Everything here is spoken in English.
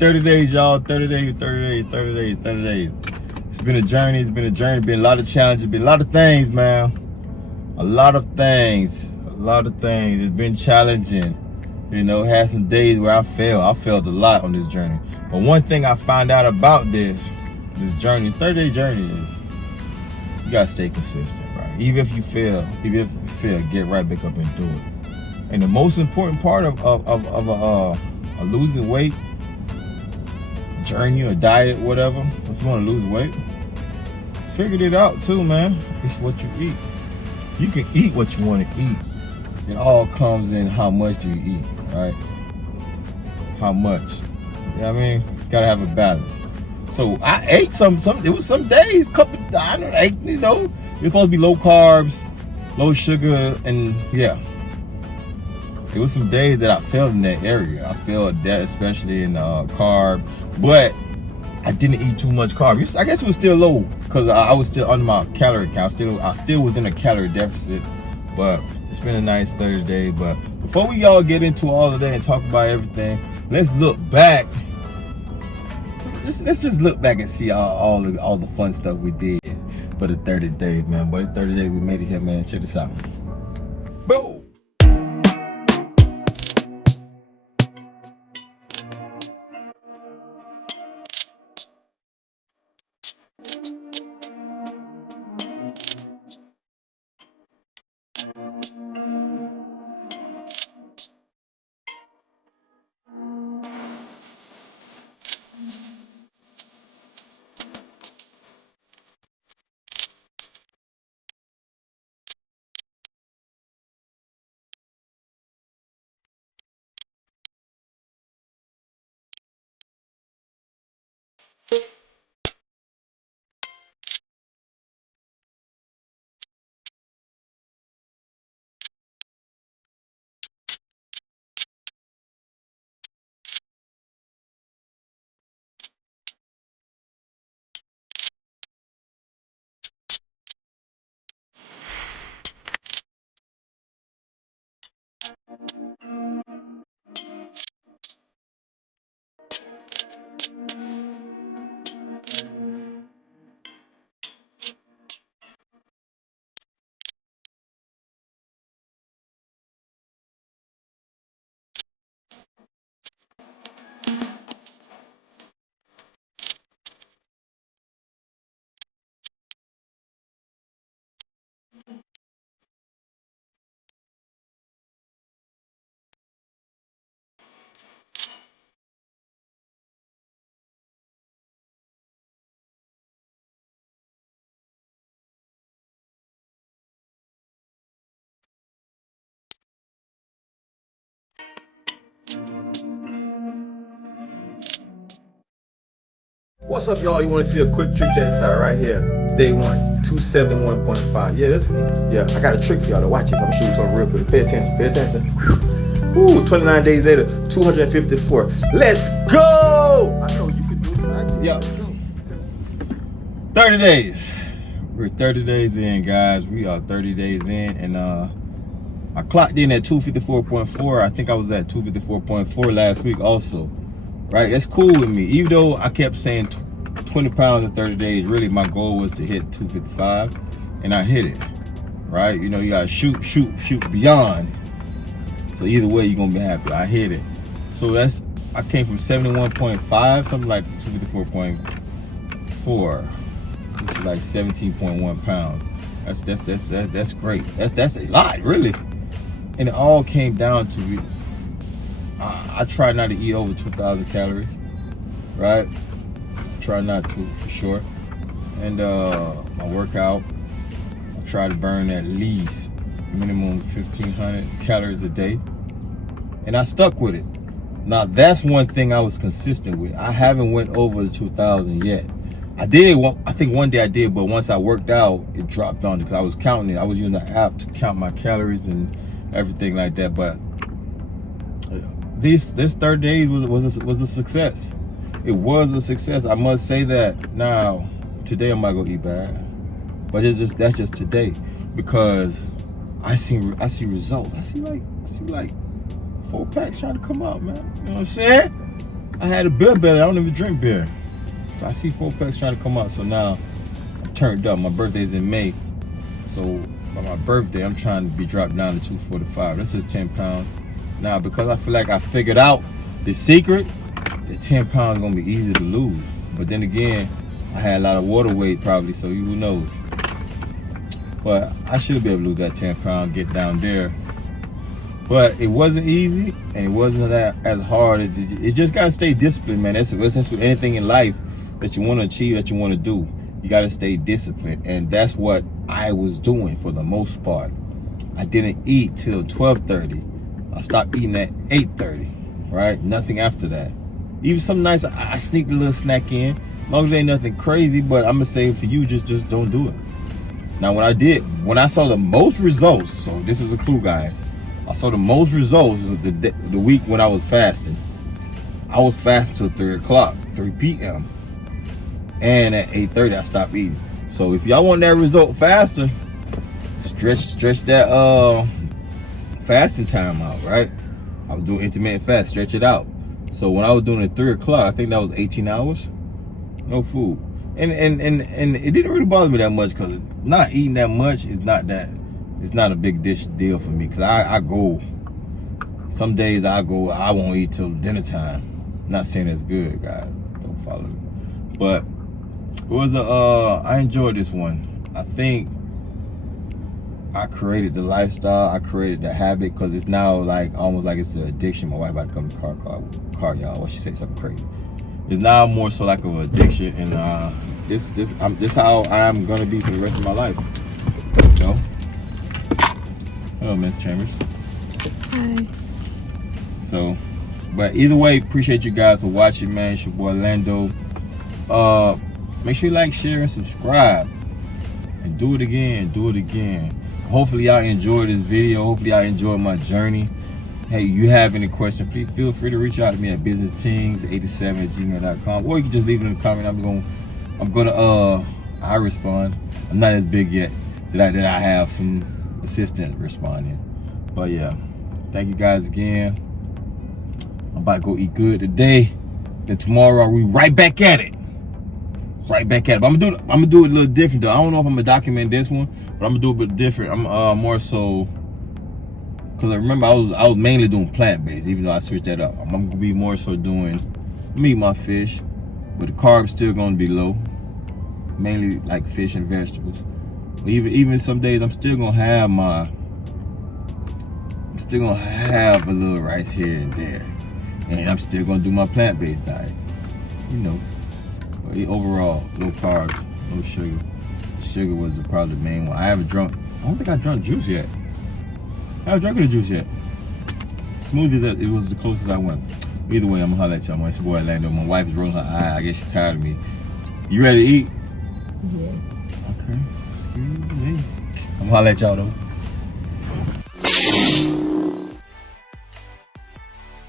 30 days, y'all. 30 days, 30 days, 30 days, 30 days. It's been a journey. It's been a journey. Been a lot of challenges. Been a lot of things, man. A lot of things. A lot of things. It's been challenging. You know, had some days where I failed. I failed a lot on this journey. But one thing I found out about this journey, this 30-day journey, is you gotta stay consistent, right? Even if you fail, get right back up and do it. And the most important part of a losing weight journey or diet, whatever, if you want to lose weight, figured it out too, man. It's what you eat. You can eat what you want to eat. It all comes in how much do you eat, right? How much? You know what I mean? Gotta have a balance. So I ate it was some days, I ate, you know, it's supposed to be low carbs, low sugar, and yeah. It was some days that I failed in that area. I failed that, especially in carb, but I didn't eat too much carb. I guess it was still low because I was still under my calorie count. I still was in a calorie deficit, but it's been a nice 30 days. But before we all get into all of that and talk about everything, let's look back. Let's just look back and see all the fun stuff we did for the 30 days, man. But it's 30 days we made it here, man. Check this out. Boom. What's up, y'all? You want to see a quick trick? Check this out right here. Day one, 271.5. Yeah, I got a trick for y'all to watch this. I'm gonna show you something real quick. Pay attention, pay attention. Whew, 29 days later, 254. Let's go! I know you can do it. Yeah. Let's go. 30 days. We're 30 days in, guys. We are 30 days in, and I clocked in at 254.4. I think I was at 254.4 last week also. Right, that's cool with me. Even though I kept saying 20 pounds in 30 days, really my goal was to hit 255, and I hit it. Right, you know, you gotta shoot beyond. So either way, you're gonna be happy. I hit it. So I came from 71.5, something like 254.4, which is like 17.1 pounds. That's great. That's a lot, really. And it all came down to I try not to eat over 2,000 calories, right? Try not to, for sure. And my workout, I try to burn at least minimum 1,500 calories a day. And I stuck with it. Now, that's one thing I was consistent with. I haven't went over the 2,000 yet. I think one day I did, but once I worked out, it dropped on because I was counting it. I was using the app to count my calories and everything like that. But this 30 days was a success. It was a success. I must say that. Now, today I'm not gonna eat bad, but that's just today because I see results. I see like 4 packs trying to come out, man. You know what I'm saying? I had a beer belly. I don't even drink beer. So I see 4-packs trying to come out. So now I'm turned up. My birthday's in May. So by my birthday, I'm trying to be dropped down to 245. This is 10 pounds. Now, because I feel like I figured out the secret, the 10 pounds is gonna be easy to lose. But then again, I had a lot of water weight probably, so who knows. But I should be able to lose that 10 pounds, get down there. But it wasn't easy, and it wasn't that as hard as it just gotta stay disciplined, man. That's essentially anything in life that you want to achieve, that you want to do. You gotta stay disciplined, and that's what I was doing for the most part. I didn't eat till 12:30. I stopped eating at 8:30, right? Nothing after that. Even some nights I sneaked a little snack in. As long as it ain't nothing crazy, but I'm gonna say for you, just don't do it. Now when I saw the most results, so this is a clue, guys. I saw the most results the week when I was fasting. I was fasting till 3 o'clock, 3 p.m. And at 8:30 I stopped eating. So if y'all want that result faster, stretch that fasting time out, right? I was doing intermittent fast, stretch it out. So when I was doing it at 3 o'clock, I think that was 18 hours, no food. And it didn't really bother me that much, because not eating that much is not a big deal for me. Cause I go, some days I won't eat till dinner time. Not saying it's good, guys, don't follow me. But it was I enjoyed this one. I think I created the lifestyle, I created the habit, because it's now like almost like it's an addiction. My wife about to come to car, y'all. Well, she said something crazy. It's now more so like an addiction, and this how I'm gonna be for the rest of my life. You know? Hello, Miss Chambers. Hi. So, but either way, appreciate you guys for watching, man. It's your boy Lando. Make sure you like, share, and subscribe, and do it again. Hopefully y'all enjoyed this video. Hopefully y'all enjoyed my journey. Hey, you have any questions, please feel free to reach out to me at businesstings87@gmail.com, or you can just leave it in the comment. I respond. I'm not as big yet that I have some assistant responding. But yeah, thank you guys again. I'm about to go eat good today. Then tomorrow we right back at it. But I'm gonna do it a little different though. I don't know if I'm gonna document this one, but I'm gonna do it a bit different. I'm more so, because I remember I was mainly doing plant-based, even though I switched that up. I'm gonna be more so doing meat, my fish, but the carbs still gonna be low, mainly like fish and vegetables. But even some days I'm still gonna have a little rice here and there, and I'm still gonna do my plant-based diet, you know. But overall, low carbs, no sugar. Sugar was probably the main one. I don't think I drunk juice yet. I haven't drunk the juice yet. Smoothies, it was the closest I went. Either way, I'm gonna holler at y'all. It's your boy Lando. My wife is rolling her eye. I guess she's tired of me. You ready to eat? Yes. Okay. Excuse me. I'm gonna holler at y'all though.